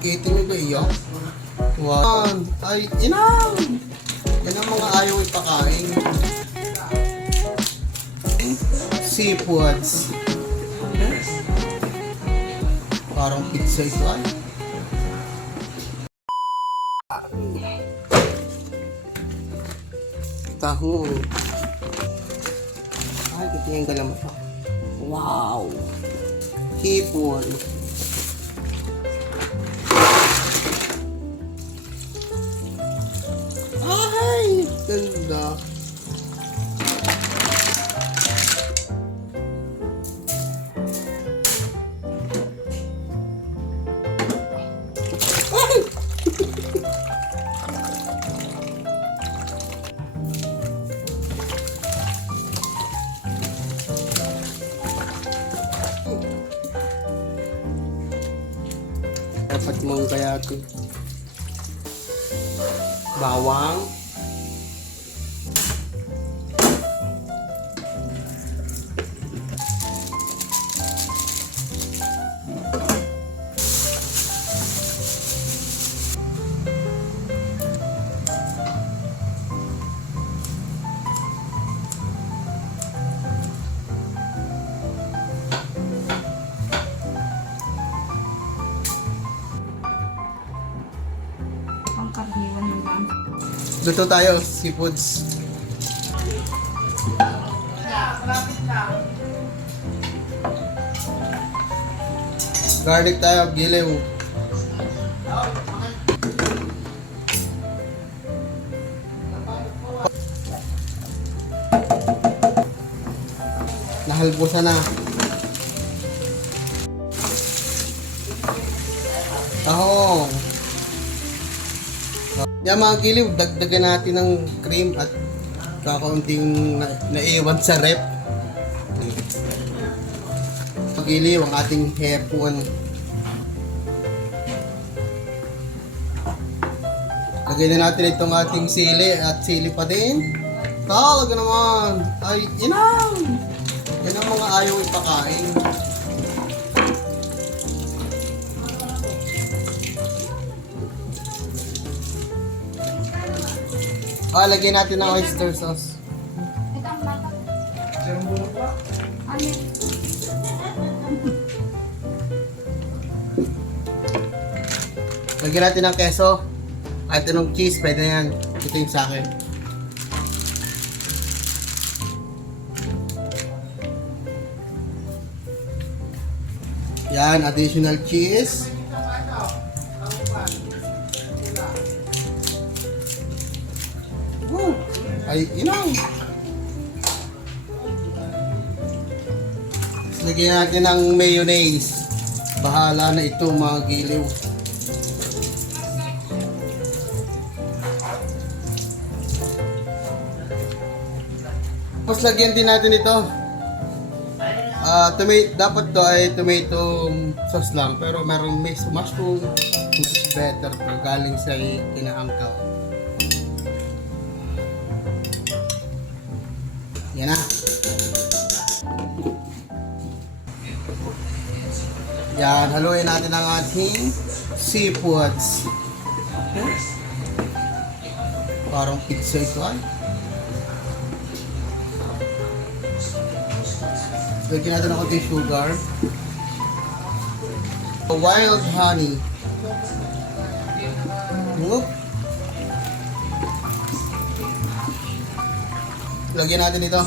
Kitty nyo ba iyo? Wow. Ay, inang! Yan ang mga ayaw ipakain. Seafoods. Parang pizza ito ay. Tahong. Ay, kitingin ka naman. Wow! Hipon. Ay! Ganda. Dapat mong kaya ito. Bawang. Luto tayo, seafoods. Garlic tayo, giliw. Nahalbusan na. Tahong. Yan mga giliw, dagdagan natin ng cream at kakaunting naiwan sa rep. Giliw ang ating hepon. Lagyan na natin itong ating sili at sili pa din. Talaga naman. Ay, inang! Yan ang mga ayaw ipakain. Lagyan natin ng oyster sauce. Lagyan natin ng keso. At ng cheese, pwede na yan. Ito yung sa akin. Yan, additional cheese. Ay, inang! Lagyan natin ng mayonnaise. Bahala na ito mga giliw. Tapos lagyan din natin ito. Dapat to ay tomato sauce lang. Pero merong mixed mushroom. Much better to galing sa kinaangkaw. Yan na. Yan, haluin natin ang ating seafoods. Parang pizza ito ay. Lagyan natin ng konting sugar. Wild honey. Whoop. Lagyan natin ito.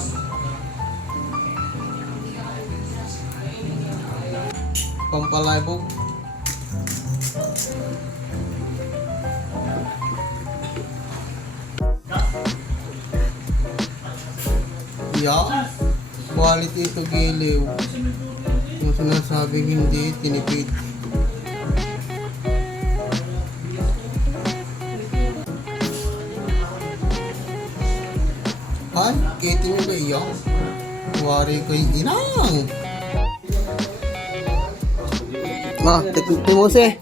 Pampalabog. Yeah. Quality ito giliw. Yung sinasabing hindi, tinipid. Ay, kitty nyo ba iyo? Wari ko yung inang! Timose.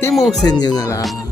Timusin nyo na lang.